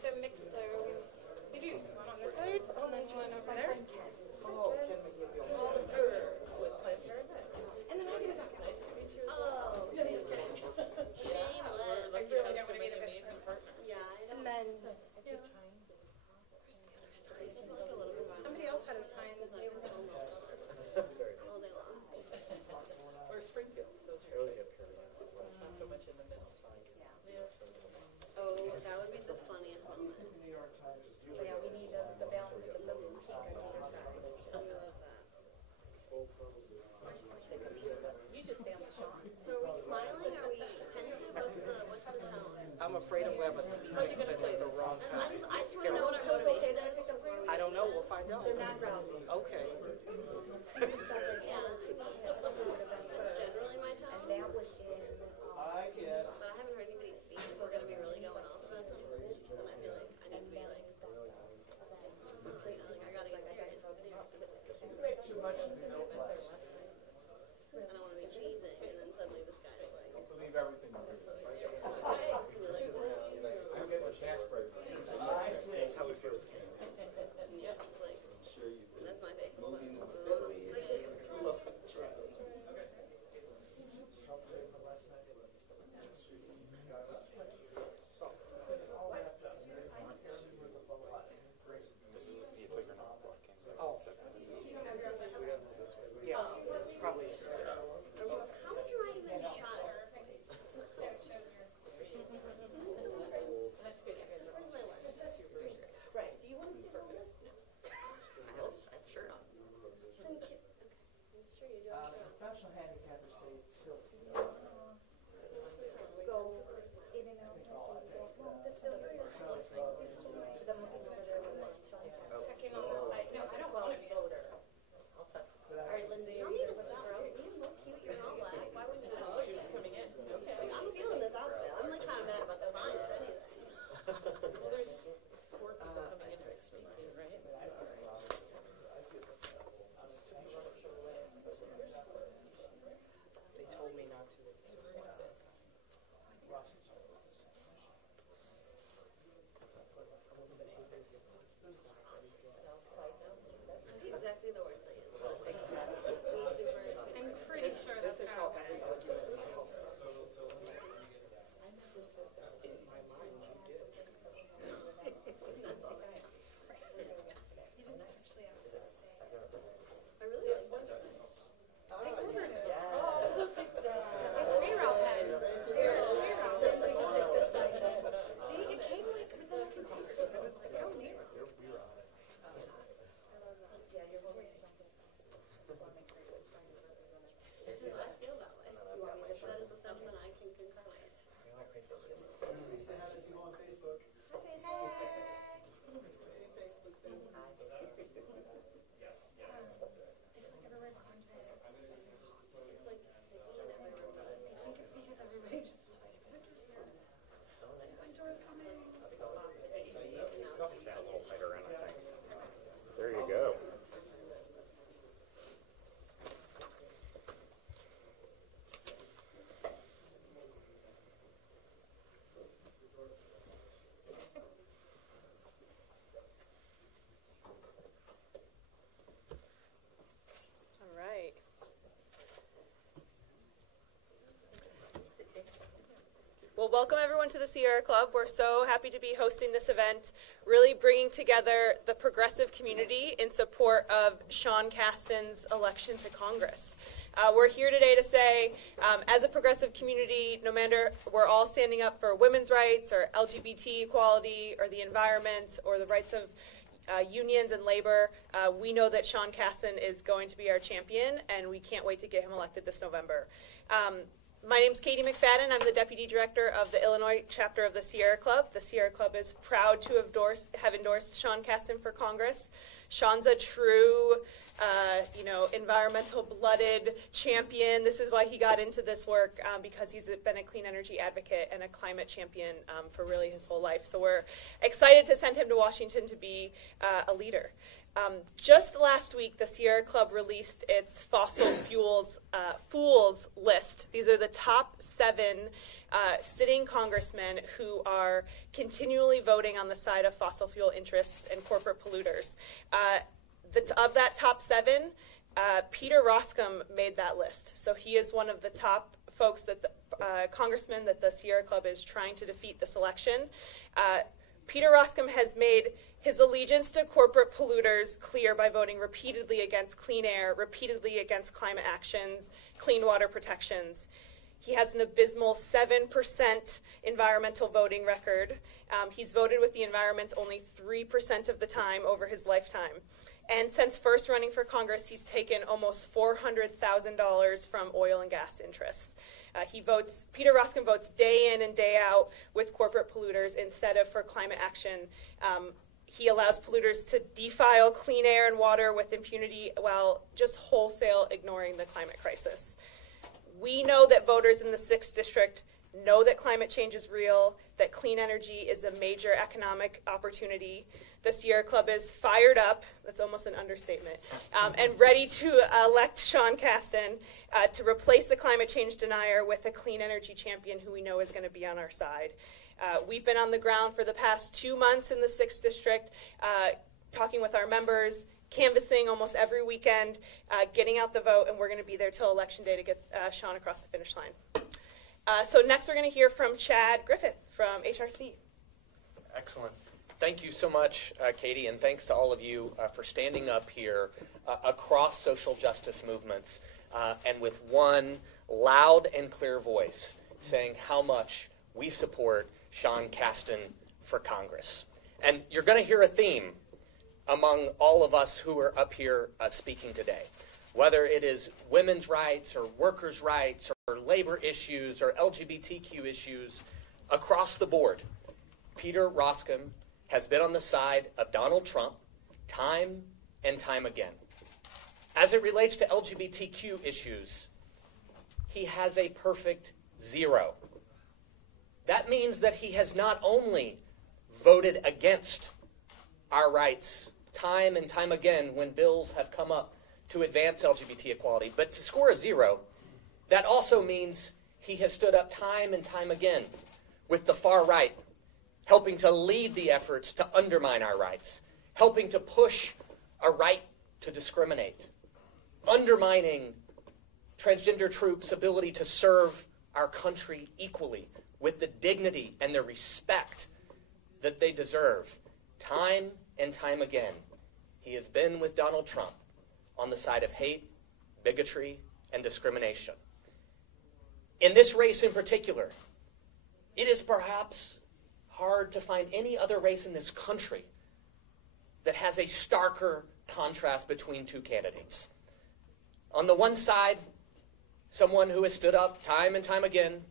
So mix there. We do one on this side, and then one over there. Oh, Ken with Planned Parenthood. And then I'll get it back. Nice to meet you as well. Oh, shameless. Shameless. I really don't want to be a picture. Yeah, I know. And then Somebody somebody else had a sign that they were all day long. Or Springfields, those are your choices. Not so much in the middle. Oh, that would be the funniest moment. But yeah, we need the balance of the numbers to go to either side. I love that. You just stay on the Sean. So are we smiling? Are we pensive? What's the tone? I'm afraid I'm going to have a sneezing fit at the wrong time. I just want to know what our motivation is. I don't know. We'll find out. They're not drowsy. Okay. Yeah. That's generally my tone. And that was in. But I haven't heard anybody speak, so we're going to be really going off about something. And I feel like I need to be like, I got to get serious. I don't want to be cheesing, and then suddenly this guy is like, Believe everything you do. I'm getting a tax break. That's how it feels. yeah, just like, Sure you do. that's my face. Moving steadily. Yeah, it's probably just. How much am I even shot? That's good. You guys are Where's my lens? right. Do you want to see her? I have a shirt on. Thank you. Okay. I'm sure you do. Professional handicappers say still. Go in and out. This feels very listening. I'm looking over there with checking on that side. No, I don't want to be older. I'll touch. All right, Lindsay. You don't need to sell. You look cute. You're all black. Why wouldn't you? Oh, you're just coming in. Okay. I'm feeling this outfit. I'm like kind of mad about the fine or anything. Well, there's 4 people coming in and speaking, right? They told me not to. That's exactly the words I use. I'm pretty sure that's This is how how it went. everybody calls it. In my mind, you did. I really like this. It's payroll pen. They're payroll. Lindsay will take this side. It came like with the presentation. It was like so near. I feel that way. That is a sentiment I can concur with. Say hi to people on Facebook. It's like sticky and everywhere, but I think it's because everybody just was like, winter's here. Winter's coming. Stand a little tighter in, I think. There you go. All right. Well, welcome everyone to the Sierra Club. We're so happy to be hosting this event, really bringing together the progressive community in support of Sean Casten's election to Congress. We're here today to say, as a progressive community, no matter we're all standing up for women's rights or LGBT equality or the environment or the rights of unions and labor, we know that Sean Casten is going to be our champion, and we can't wait to get him elected this November. My name's Katie McFadden. I'm the Deputy Director of the Illinois chapter of the Sierra Club. The Sierra Club is proud to have endorsed Sean Casten for Congress. Sean's a true, environmental blooded champion. This is why he got into this work, because he's been a clean energy advocate and a climate champion for really his whole life. So we're excited to send him to Washington to be a leader. Just last week, the Sierra Club released its fossil fuels fools list. These are the top 7 sitting congressmen who are continually voting on the side of fossil fuel interests and corporate polluters. Of that top 7, Peter Roskam made that list. So he is one of the top folks that congressmen that the Sierra Club is trying to defeat this election. Peter Roskam has made his allegiance to corporate polluters clear by voting repeatedly against clean air, repeatedly against climate actions, clean water protections. He has an abysmal 7% environmental voting record. He's voted with the environment only 3% of the time over his lifetime. And since first running for Congress, he's taken almost $400,000 from oil and gas interests. Peter Roskam votes day in and day out with corporate polluters instead of for climate action. He allows polluters to defile clean air and water with impunity while just wholesale ignoring the climate crisis. We know that voters in the 6th district know that climate change is real, that clean energy is a major economic opportunity. The Sierra Club is fired up, that's almost an understatement, and ready to elect Sean Casten to replace the climate change denier with a clean energy champion who we know is going to be on our side. We've been on the ground for the past 2 months in the 6th district, talking with our members, canvassing almost every weekend, getting out the vote, and we're going to be there till Election Day to get Sean across the finish line. So next we're going to hear from Chad Griffin from HRC. Excellent. Thank you so much, Katie, and thanks to all of you for standing up here across social justice movements and with one loud and clear voice saying how much we support Sean Casten for Congress. And you're going to hear a theme among all of us who are up here speaking today, whether it is women's rights or workers' rights or labor issues or LGBTQ issues across the board. Peter Roskam has been on the side of Donald Trump time and time again. As it relates to LGBTQ issues, he has a perfect 0. That means that he has not only voted against our rights time and time again when bills have come up to advance LGBT equality, but to score a 0, that also means he has stood up time and time again with the far right, helping to lead the efforts to undermine our rights, helping to push a right to discriminate, undermining transgender troops' ability to serve our country equally with the dignity and the respect that they deserve. Time and time again, he has been with Donald Trump on the side of hate, bigotry, and discrimination. In this race in particular, it is perhaps hard to find any other race in this country that has a starker contrast between 2 candidates. On the one side, someone who has stood up time and time again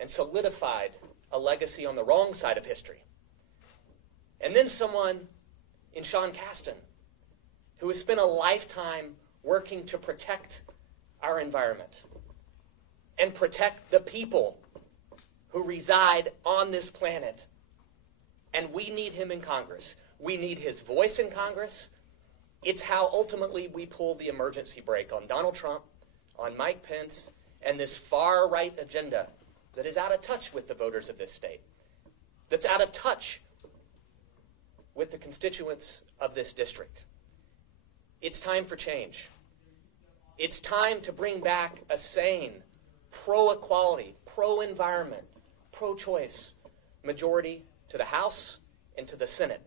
and solidified a legacy on the wrong side of history. And then someone in Sean Casten who has spent a lifetime working to protect our environment and protect the people who reside on this planet. And we need him in Congress. We need his voice in Congress. It's how ultimately we pull the emergency brake on Donald Trump, on Mike Pence, and this far-right agenda that is out of touch with the voters of this state, that's out of touch with the constituents of this district. It's time for change. It's time to bring back a sane, pro-equality, pro-environment, pro-choice majority to the House and to the Senate.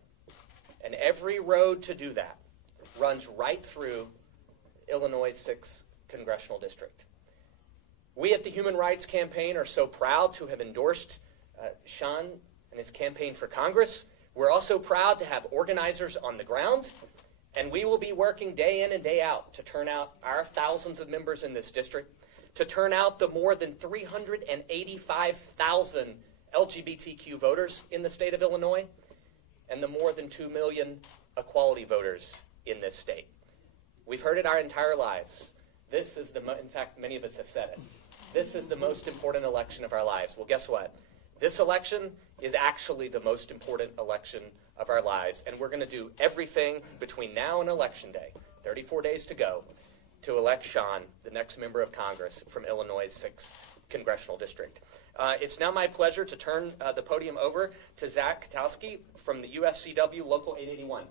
And every road to do that runs right through Illinois' 6th congressional district. We at the Human Rights Campaign are so proud to have endorsed Sean and his campaign for Congress. We're also proud to have organizers on the ground, and we will be working day in and day out to turn out our thousands of members in this district, to turn out the more than 385,000 LGBTQ voters in the state of Illinois, and the more than 2 million equality voters in this state. We've heard it our entire lives. This is in fact, many of us have said it. This is the most important election of our lives. Well, guess what? This election is actually the most important election of our lives, and we're going to do everything between now and Election Day, 34 days to go, to elect Sean, the next member of Congress from Illinois' 6th Congressional District. It's now my pleasure to turn the podium over to Zach Katowski from the UFCW Local 881.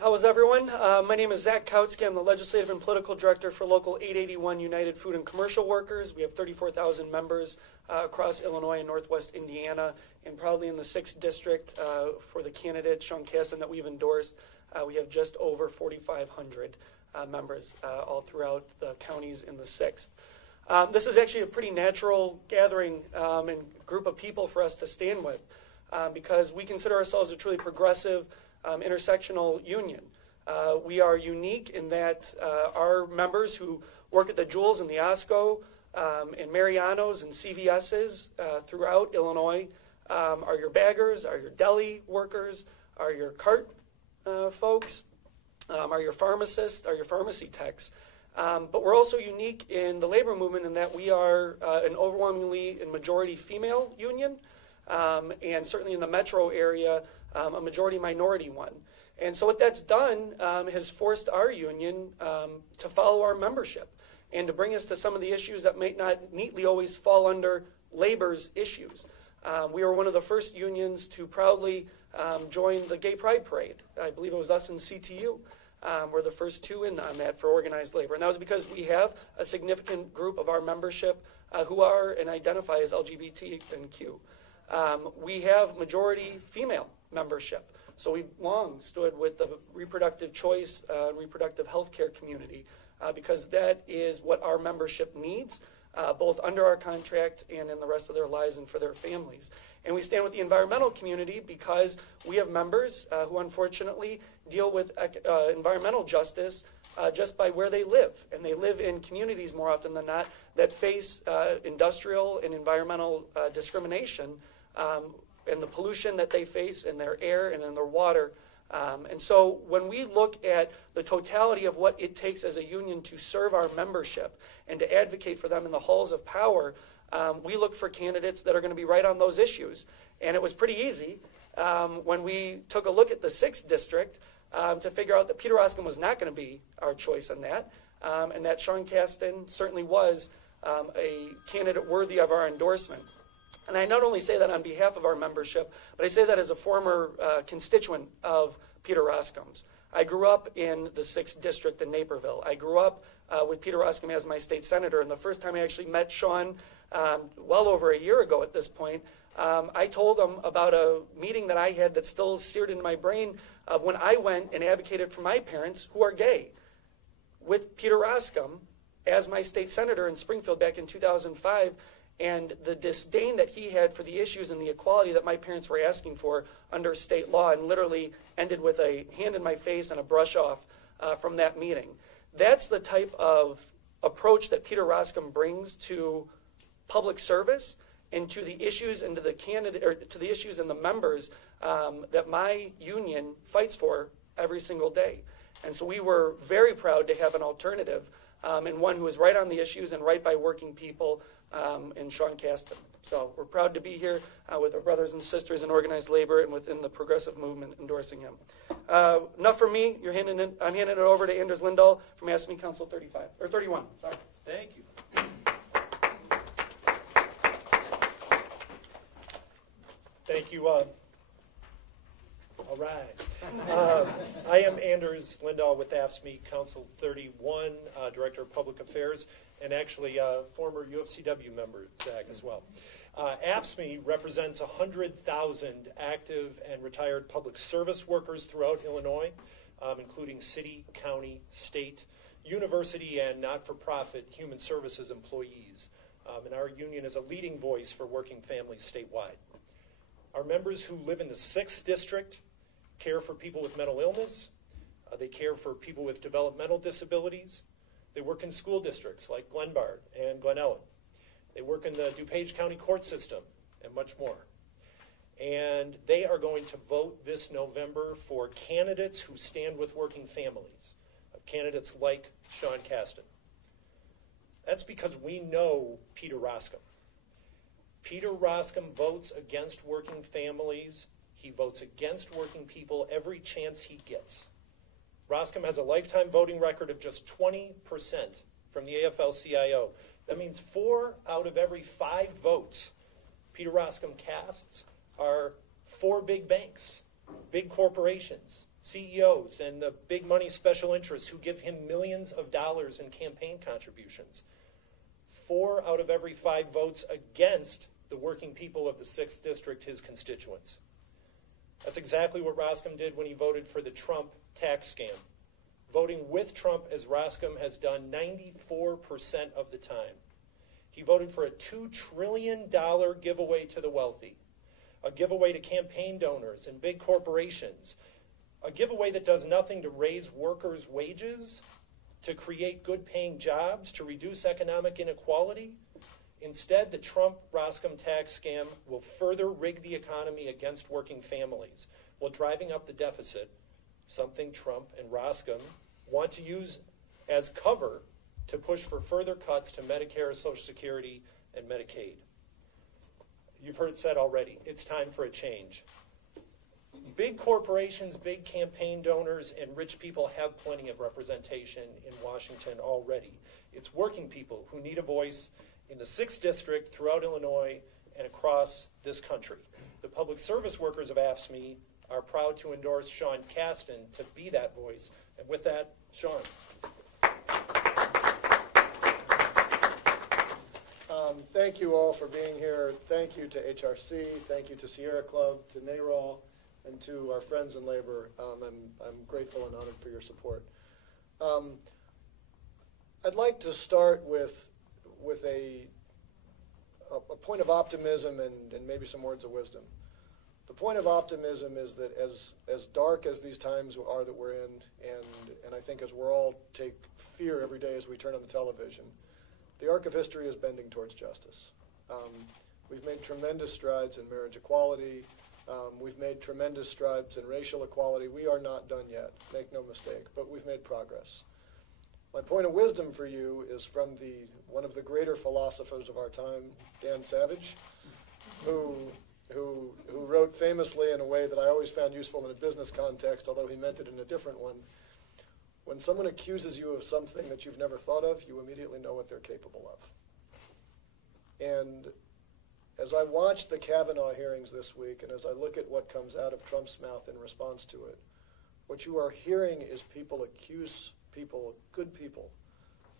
How is everyone? My name is Zach Kautsky. I'm the Legislative and Political Director for Local 881 United Food and Commercial Workers. We have 34,000 members across Illinois and Northwest Indiana, and proudly in the 6th District for the candidate, Sean Casten, that we've endorsed. We have just over 4,500 members all throughout the counties in the 6th. This is actually a pretty natural gathering and group of people for us to stand with because we consider ourselves a truly progressive intersectional union. We are unique in that our members who work at the Jewels and the OSCO and Mariano's and CVS's throughout Illinois are your baggers, are your deli workers, are your cart folks, are your pharmacists, are your pharmacy techs. But we're also unique in the labor movement in that we are an overwhelmingly and majority female union, and certainly in the metro area, a majority minority one. And so what that's done has forced our union to follow our membership and to bring us to some of the issues that might not neatly always fall under labor's issues. We were one of the first unions to proudly join the Gay Pride Parade. I believe it was us and CTU. We're the first two in on that for organized labor. And that was because we have a significant group of our membership who are and identify as LGBTQ. We have majority female membership. So we've long stood with the reproductive choice and reproductive health care community because that is what our membership needs, both under our contract and in the rest of their lives and for their families. And we stand with the environmental community because we have members who unfortunately deal with environmental justice just by where they live. And they live in communities more often than not that face industrial and environmental discrimination and the pollution that they face in their air and in their water. And so when we look at the totality of what it takes as a union to serve our membership and to advocate for them in the halls of power, we look for candidates that are going to be right on those issues. And it was pretty easy when we took a look at the 6th District to figure out that Peter Oscom was not going to be our choice on that, and that Sean Casten certainly was a candidate worthy of our endorsement. And I not only say that on behalf of our membership, but I say that as a former constituent of Peter Oscom's. I grew up in the 6th District in Naperville. I grew up with Peter Oscom as my state senator, and the first time I actually met Sean, well over a year ago at this point, I told him about a meeting that I had that's still seared in my brain of when I went and advocated for my parents who are gay with Peter Oscom as my state senator in Springfield back in 2005, and the disdain that he had for the issues and the equality that my parents were asking for under state law, and literally ended with a hand in my face and a brush off from that meeting. That's the type of approach that Peter Oscom brings to public service and to the issues and to the candidate, or to the issues and the members that my union fights for every single day. And so we were very proud to have an alternative and one who is right on the issues and right by working people in Sean Casten. So we're proud to be here with our brothers and sisters in organized labor and within the progressive movement endorsing him. Enough from me. I'm handing it over to Anders Lindahl from AFSCME Council 31. Sorry. Thank you. Thank you. All right. I am Anders Lindahl with AFSCME Council 31, Director of Public Affairs, and actually former UFCW member, Zach, as well. AFSCME represents 100,000 active and retired public service workers throughout Illinois, including city, county, state, university, and not-for-profit human services employees. And our union is a leading voice for working families statewide. Our members who live in the 6th District care for people with mental illness. They care for people with developmental disabilities. They work in school districts like Glenbard and Glen Ellen. They work in the DuPage County court system and much more. And they are going to vote this November for candidates who stand with working families, candidates like Sean Casten. That's because we know Peter Oscom. Peter Roskam votes against working families. He votes against working people every chance he gets. Roskam has a lifetime voting record of just 20% from the AFL-CIO. That means 4 out of every 5 votes Peter Roskam casts are for big banks, big corporations, CEOs, and the big money special interests who give him millions of dollars in campaign contributions. 4 out of every 5 votes against the working people of the 6th District, his constituents. That's exactly what Roskam did when he voted for the Trump tax scam. Voting with Trump, as Roskam has done 94% of the time. He voted for a $2 trillion giveaway to the wealthy, a giveaway to campaign donors and big corporations, a giveaway that does nothing to raise workers' wages, to create good-paying jobs, to reduce economic inequality. Instead, the Trump-Roskam tax scam will further rig the economy against working families while driving up the deficit, something Trump and Roskam want to use as cover to push for further cuts to Medicare, Social Security, and Medicaid. You've heard it said already, it's time for a change. Big corporations, big campaign donors, and rich people have plenty of representation in Washington already. It's working people who need a voice in the 6th District, throughout Illinois, and across this country. The public service workers of AFSCME are proud to endorse Sean Casten to be that voice. And with that, Sean. Thank you all for being here. Thank you to HRC. Thank you to Sierra Club, to NARAL, and to our friends in labor. I'm grateful and honored for your support. I'd like to start with a point of optimism and maybe some words of wisdom. The point of optimism is that as dark as these times are that we're in, and I think as we're all take fear every day as we turn on the television, the arc of history is bending towards justice. We've made tremendous strides in marriage equality. We've made tremendous strides in racial equality. We are not done yet, make no mistake, but we've made progress. My point of wisdom for you is from one of the greater philosophers of our time, Dan Savage, who wrote famously in a way that I always found useful in a business context, although he meant it in a different one. When someone accuses you of something that you've never thought of, you immediately know what they're capable of. And as I watch the Kavanaugh hearings this week, and as I look at what comes out of Trump's mouth in response to it, what you are hearing is people accuse people, good people,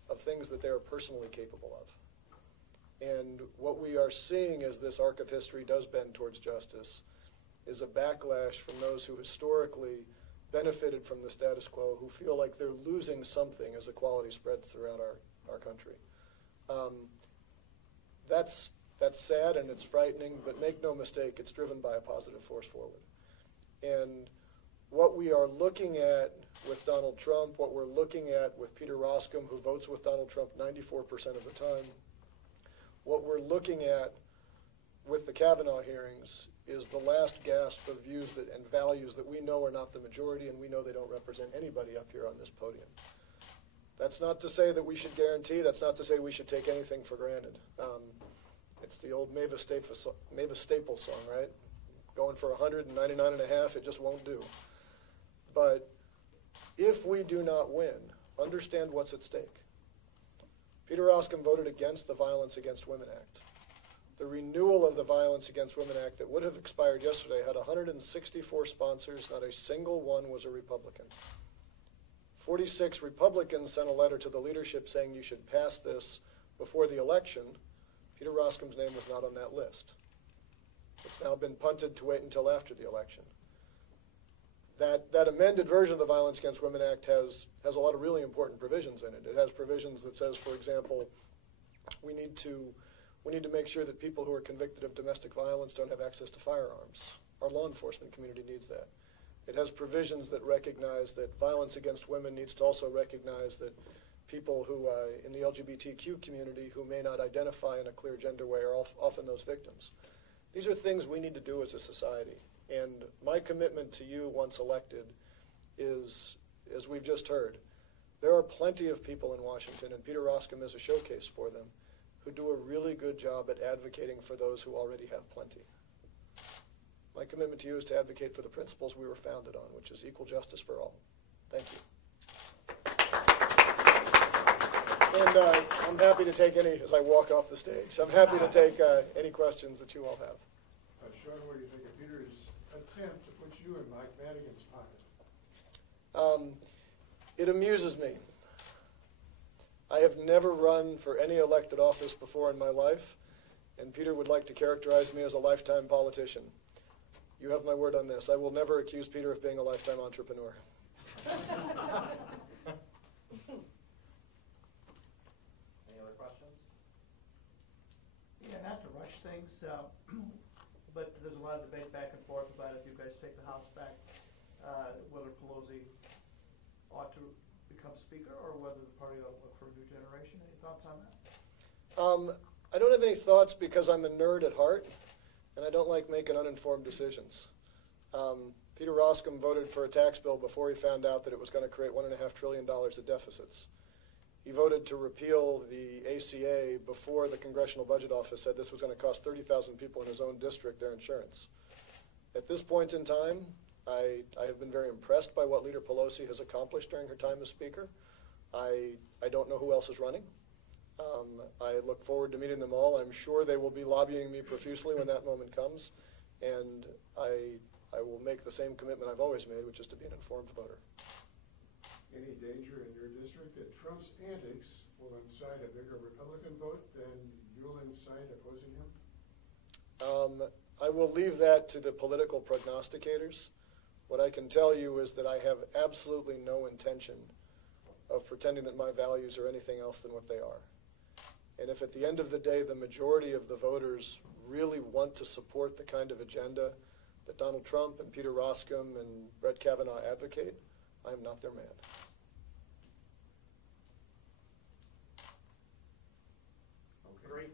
of things that they are personally capable of. And what we are seeing as this arc of history does bend towards justice is a backlash from those who historically benefited from the status quo, who feel like they're losing something as equality spreads throughout our country. That's sad and it's frightening, but make no mistake, it's driven by a positive force forward. And what we are looking at with Donald Trump, what we're looking at with Peter Roskam, who votes with Donald Trump 94% of the time, what we're looking at with the Kavanaugh hearings is the last gasp of views and values that we know are not the majority, and we know they don't represent anybody up here on this podium. That's not to say that we should guarantee, that's not to say we should take anything for granted. It's the old Mavis Staples song, right? Going for 199 and a half, it just won't do. But if we do not win, understand what's at stake. Peter Roskam voted against the Violence Against Women Act. The renewal of the Violence Against Women Act that would have expired yesterday had 164 sponsors, not a single one was a Republican. 46 Republicans sent a letter to the leadership saying you should pass this before the election. Peter Roskam's name was not on that list. It's now been punted to wait until after the election. That amended version of the Violence Against Women Act has a lot of really important provisions in it. It has provisions that says, for example, we need to make sure that people who are convicted of domestic violence don't have access to firearms. Our law enforcement community needs that. It has provisions that recognize that violence against women needs to also recognize that people who, in the LGBTQ community, who may not identify in a clear gender way are often those victims. These are things we need to do as a society. And my commitment to you once elected is, as we've just heard, there are plenty of people in Washington, and Peter Roskam is a showcase for them, who do a really good job at advocating for those who already have plenty. My commitment to you is to advocate for the principles we were founded on, which is equal justice for all. Thank you. And I'm happy to take any, as I walk off the stage, I'm happy to take any questions that you all have. Sean, what do you think of Peter's attempt to put you in Mike Madigan's pocket? It amuses me. I have never run for any elected office before in my life, and Peter would like to characterize me as a lifetime politician. You have my word on this. I will never accuse Peter of being a lifetime entrepreneur. Any other questions? Yeah, not to rush things, but there's a lot of debate back and forth about if you guys take the House back, whether Pelosi ought to become Speaker or whether the party ought to look for a new generation. Any thoughts on that? I don't have any thoughts because I'm a nerd at heart, and I don't like making uninformed decisions. Peter Roskam voted for a tax bill before he found out that it was going to create $1.5 trillion of deficits. He voted to repeal the ACA before the Congressional Budget Office said this was going to cost 30,000 people in his own district their insurance. At this point in time, I have been very impressed by what Leader Pelosi has accomplished during her time as Speaker. I don't know who else is running. I look forward to meeting them all. I'm sure they will be lobbying me profusely when that moment comes, and I will make the same commitment I've always made, which is to be an informed voter. Any danger in your district that Trump's antics will incite a bigger Republican vote than you'll incite opposing him? I will leave that to the political prognosticators. What I can tell you is that I have absolutely no intention of pretending that my values are anything else than what they are. And if at the end of the day the majority of the voters really want to support the kind of agenda that Donald Trump and Peter Roskam and Brett Kavanaugh advocate, I am not their man. Great.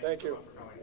Thank you. So much for coming.